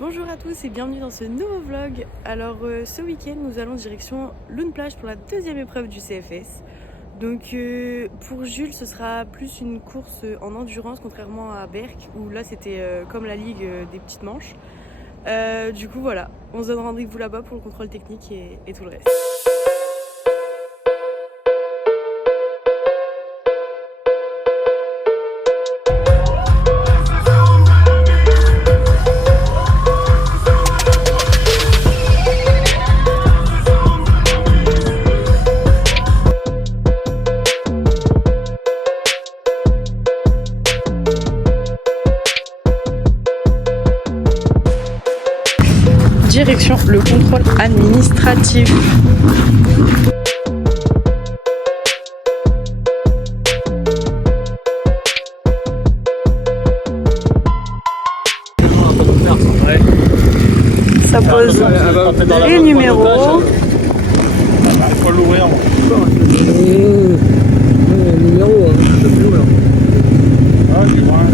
Bonjour à tous et bienvenue dans ce nouveau vlog. Alors ce week-end nous allons direction Lune Plage pour la deuxième épreuve du CFS. Donc pour Jules ce sera plus une course en endurance contrairement à Berck où là c'était comme la ligue des petites manches. Du coup voilà, on se donne rendez-vous là-bas pour le contrôle technique et tout le reste. Direction le contrôle administratif. Ça pose les numéros. Il faut l'ouvrir. Numéro, je sais plus là. Ah, du moins.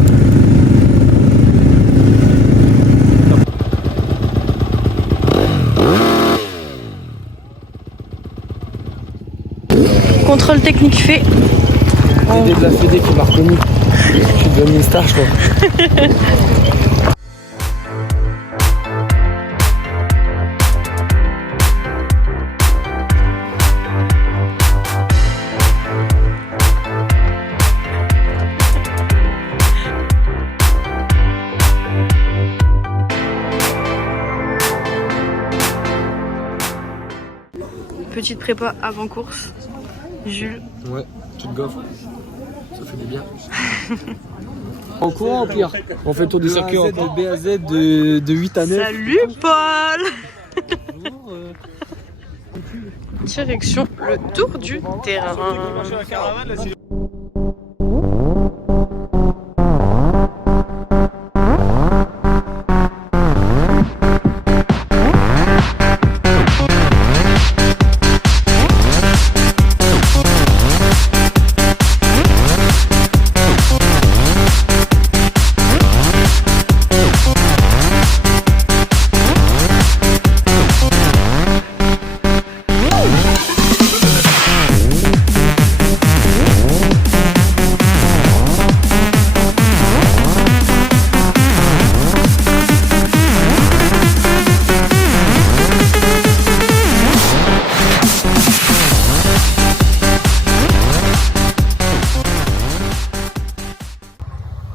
Contrôle technique fait. Fédé de la Fédé qui m'a reconnu. Je suis devenu une star, je crois. Petite prépa avant course. Jules. Ouais, tu te gaufres. Ça fait du bien. En courant, au pire. On fait le tour du circuit de B à Z de 8 à 9. Salut Paul. Direction le tour du terrain.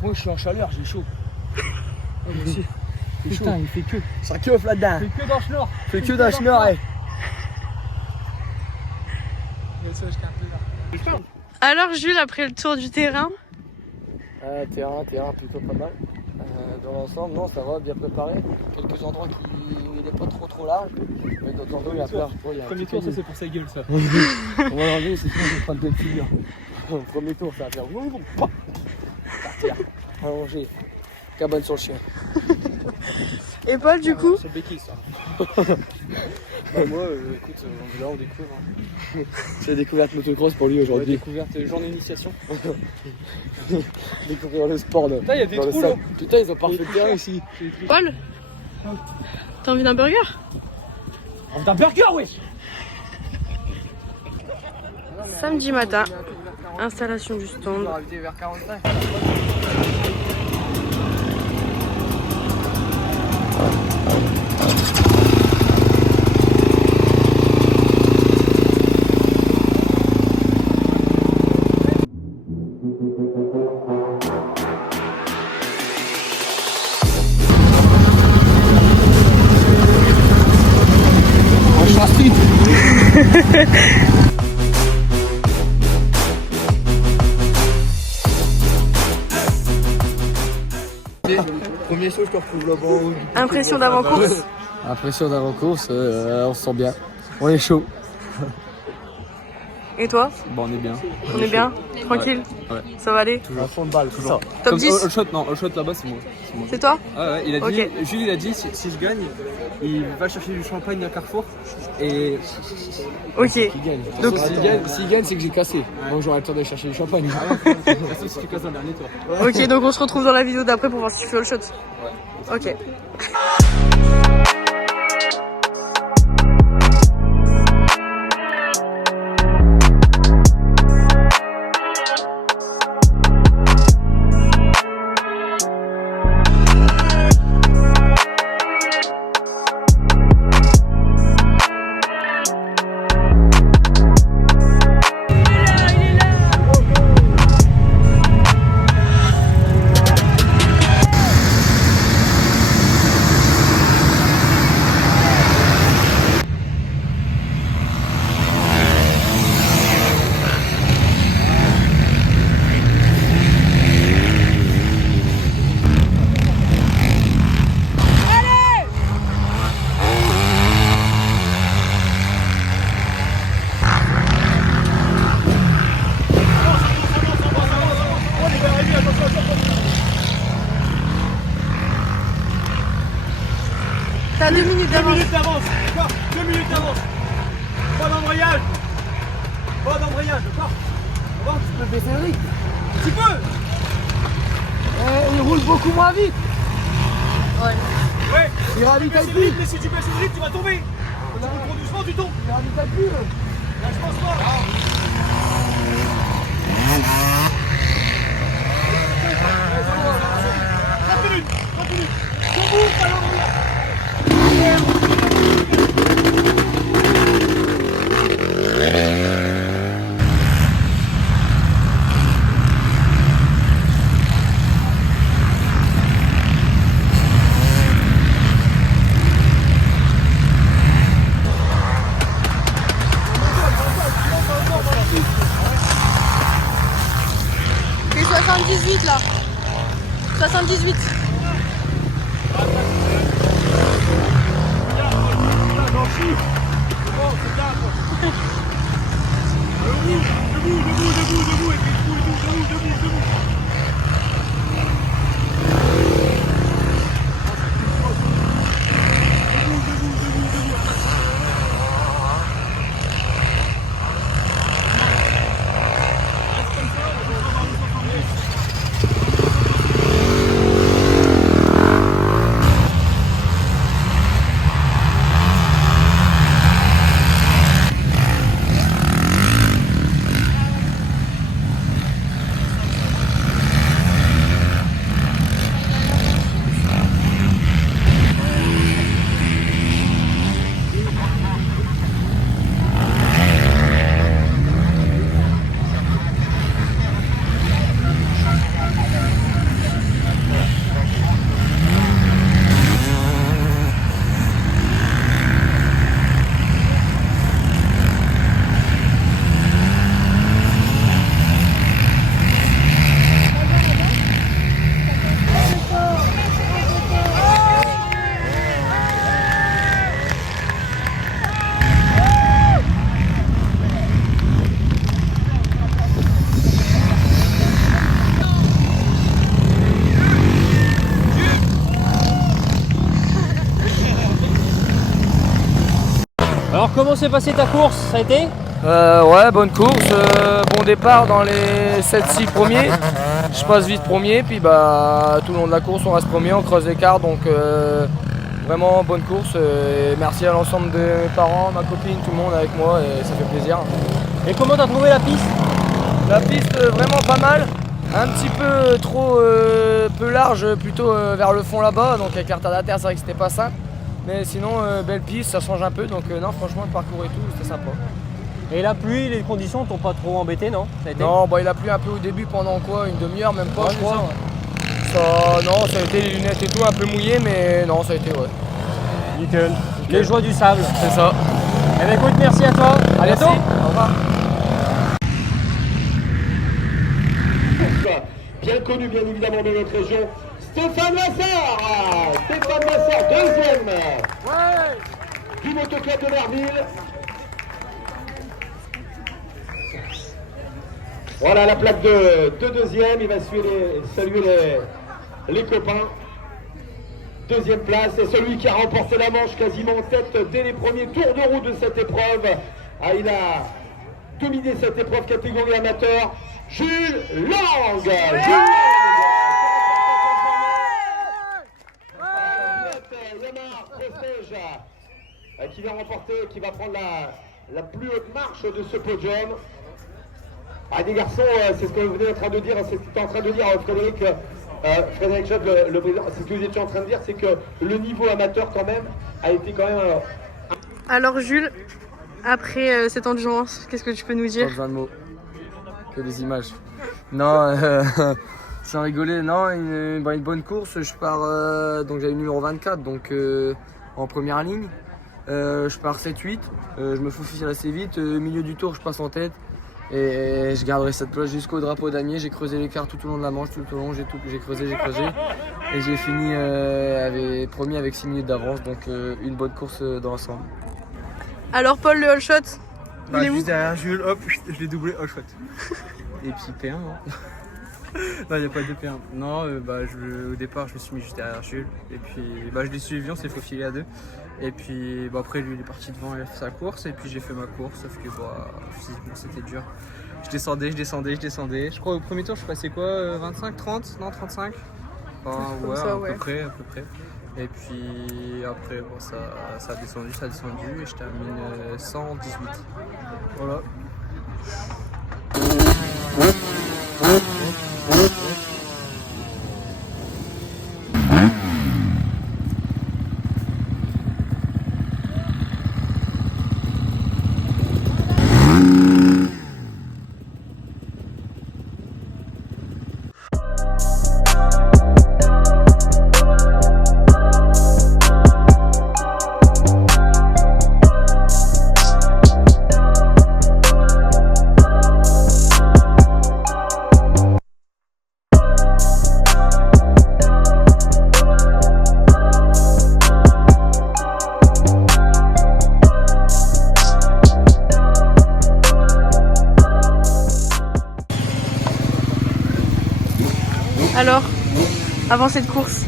Moi je suis en chaleur, j'ai chaud. Putain, il fait que. Ça keuf là-dedans. C'est que dans Schnorr. Fait que dans Schnorr, ouais. Alors Jules, après le tour du terrain, Terrain plutôt pas mal. Dans l'ensemble, non, ça va, bien préparé. Quelques endroits où il n'est pas trop large. Mais d'autres endroits, il y a peur. Premier tour, ça c'est pour sa gueule ça. On va l'enlever, c'est sûr, je vais prendre des figures. Premier tour, ça va faire. Partir. Allonger. Cabane sur le chien. et Paul du coup. C'est béquille ça. Bah, moi, écoute, là on découvre. Hein. C'est la découverte motocross pour lui aujourd'hui. Découverte, journée d'initiation. Découvrir le sport. Putain, il y a des trous là. Putain, ils ont parfait le terrain ici. Paul, t'as envie d'un burger? On veut un burger, wesh. Samedi matin, installation du stand. On va arriver vers 45. Premier saut, je te retrouve là-bas. Impression d'avant-course. Impression d'avant-course, on se sent bien. On est chaud. Et toi? Bon, on est bien. On est bien? Tranquille? Ouais. Ça va aller? Toujours à fond de balle, toujours. Top 10? All shot, non, all shot là-bas c'est moi. C'est toi? Ah ouais, il a dit, Ok. Jules il a dit si je gagne, il va chercher du champagne à Carrefour et Ok. Qui gagne. Donc- S'il gagne, c'est que j'ai cassé. Bon, j'aurais le temps d'aller chercher du champagne. sauf si tu casses un dernier tour. Ok, donc on se retrouve dans la vidéo d'après pour voir si tu fais all shot. Ouais. Ok. T'as 2 minutes 2 d'avance. minutes d'avance, d'accord? 2 minutes d'avance. Pas d'embrayage. Pas d'embrayage, d'accord? Bon, Tu peux baisser le rythme. tu peux. Il roule beaucoup moins vite. Ouais. Il Tu ravitaille baisses le plus. rythme, mais si tu baisses le rythme, tu vas tomber. Tu roules trop doucement, tu tombes. Il ravitaille plus. Là, je pense pas. Debout, pas l'embrayage. Fais 78 là. 78. Debout, et puis debout. Alors comment s'est passée ta course? Ça a été? Ouais, bonne course, bon départ dans les 7-6 premiers. Je passe vite premier, puis bah tout le long de la course on reste premier, on creuse l'écart, donc vraiment bonne course. Et merci à l'ensemble de mes parents, ma copine, tout le monde avec moi, et ça fait plaisir. Et comment t'as trouvé la piste? La piste vraiment pas mal, un petit peu trop peu large, plutôt vers le fond là-bas, donc avec l'artère, c'est vrai que c'était pas simple. Mais sinon, belle piste, ça change un peu, donc non, franchement, le parcours et tout, c'était sympa. Et la pluie, les conditions t'ont pas trop embêté, non? Ça a été? Non, bah, il a plu un peu au début, pendant quoi, une demi-heure, même pas, Ouais, je crois. c'est ça, Non, ça a été les lunettes et tout, un peu mouillé, mais non, ça a été, ouais. Nickel. Les joies du sable. C'est ça. Eh bien écoute, merci à toi. À Merci. bientôt. Au revoir. Bien connu bien évidemment de notre région, Stéphane Lassard. Stéphane Lassard, deuxième du motoclub de Merville. Voilà la plaque de deuxième, il va saluer les copains. Deuxième place, et celui qui a remporté la manche quasiment en tête dès les premiers tours de roue de cette épreuve. Il a dominé cette épreuve catégorie amateur, Jules Lang. Jules Lang. Yamaha Prestige, qui va remporter, qui va prendre la plus haute marche de ce podium. Des garçons, c'est ce que vous venez en train de dire, c'est ce que tu es en train de dire, Frédéric Schott, le président, c'est ce que vous étiez en train de dire, c'est que le niveau amateur quand même a été quand même... Alors Jules, après cette endurance, qu'est-ce que tu peux nous Pas dire? besoin de mots, que des images. Non, sans rigoler, non, une bonne course. Je pars, donc j'avais le numéro 24, donc en première ligne. Je pars 7-8, je me faufile assez vite. Milieu du tour, je passe en tête. Et je garderai cette place jusqu'au drapeau damier. J'ai creusé l'écart tout au long de la manche, tout au long, j'ai creusé. Et j'ai fini premier avec 6 minutes d'avance, donc une bonne course dans l'ensemble. Alors Paul, le all shot, il est où? Juste derrière Jules, hop, je l'ai doublé, oh chouette. Et puis P1, Non, il n'y a pas de P1. Non, au départ, je me suis mis juste derrière Jules. Et puis, je l'ai suivi, on s'est faufilé à deux. Et puis, après, lui, il est parti devant, il a fait sa course. Et puis, j'ai fait ma course, sauf que physiquement, c'était dur. Je descendais. Je crois au premier tour, je suis passé quoi 25, 30 Non, 35 enfin, ouais, ça, à ouais. peu près. Et puis, après, ça a descendu. Et je termine 118. Voilà. Alors, avant cette course?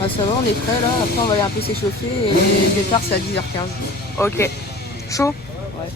Ah, ça va, on est prêt là. Après, on va aller un peu s'échauffer et le départ c'est à 10h15. Ok. Chaud? Ouais.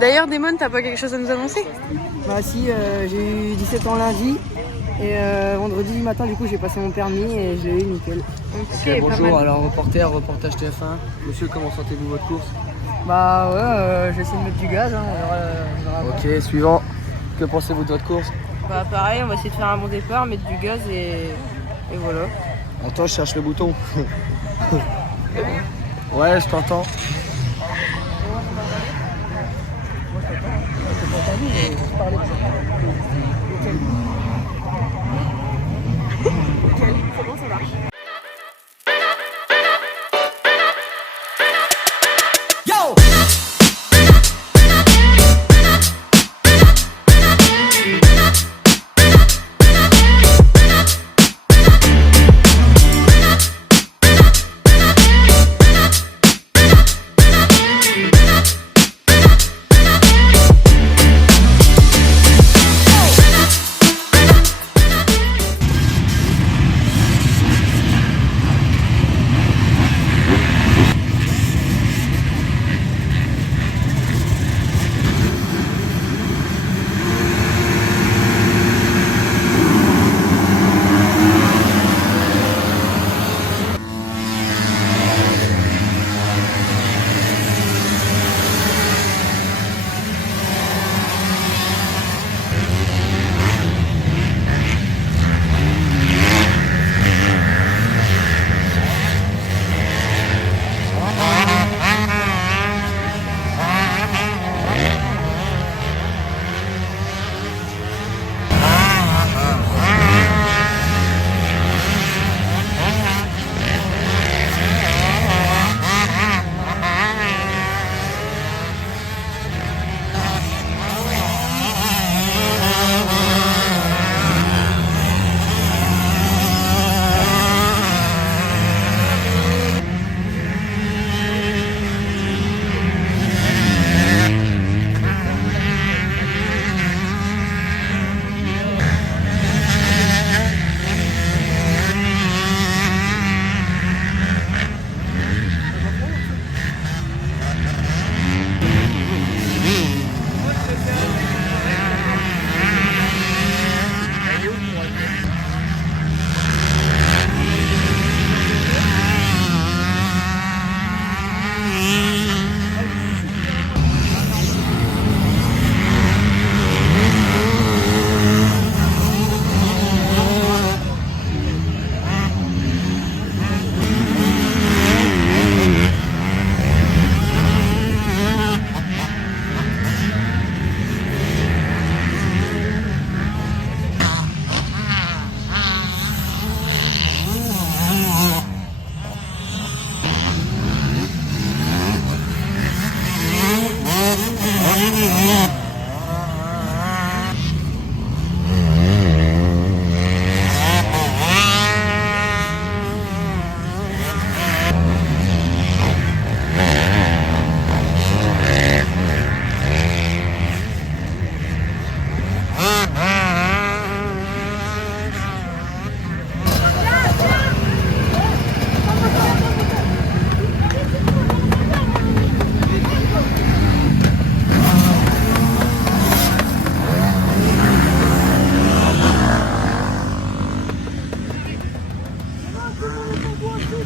D'ailleurs, Damon, t'as pas quelque chose à nous annoncer? Bah si, j'ai eu 17 ans lundi et vendredi matin du coup j'ai passé mon permis et je l'ai eu nickel. Ok, pas Bonjour, mal. alors reportage TF1. Monsieur, comment sentez-vous votre course? Bah ouais, j'essaie de mettre du gaz, hein, on verra. Ok, suivant. Que pensez-vous de votre course? Bah pareil, on va essayer de faire un bon départ, mettre du gaz et voilà. Attends, je cherche le bouton. Ouais, je t'entends. Je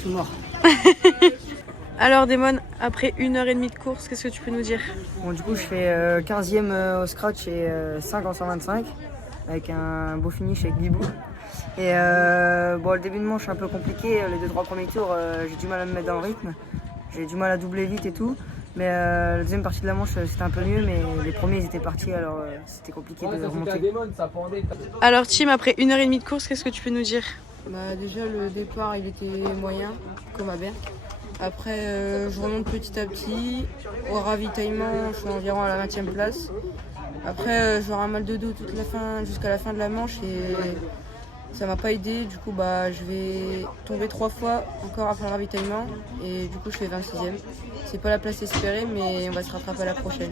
suis mort. Alors Damon, après 1h30 de course, qu'est-ce que tu peux nous dire? Bon, du coup, je fais 15e au scratch et 5 en 125 avec un beau finish avec Bibou. Et bon, le début de manche est un peu compliqué. Les 2-3 premiers tours, j'ai du mal à me mettre dans le rythme. J'ai du mal à doubler vite et tout. Mais la deuxième partie de la manche, c'était un peu mieux. Mais les premiers, ils étaient partis, alors c'était compliqué de remonter. Alors Tim, après 1h30 de course, qu'est-ce que tu peux nous dire? Bah, déjà, le départ, il était moyen, comme à Berck. Après, je remonte petit à petit. Au ravitaillement, je suis environ à la 20e place. Après, j'aurai un mal de dos toute la fin, jusqu'à la fin de la manche et ça m'a pas aidé. Du coup, bah, je vais tomber 3 fois encore après le ravitaillement et du coup, je fais 26e. C'est pas la place espérée, mais on va se rattraper à la prochaine.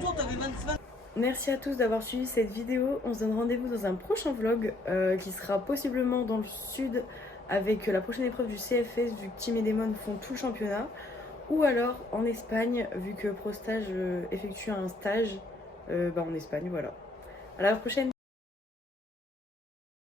Merci à tous d'avoir suivi cette vidéo. On se donne rendez-vous dans un prochain vlog qui sera possiblement dans le sud avec la prochaine épreuve du CFS vu que Tim et Damon font tout le championnat, ou alors en Espagne vu que ProStage effectue un stage en Espagne. Voilà. À la prochaine.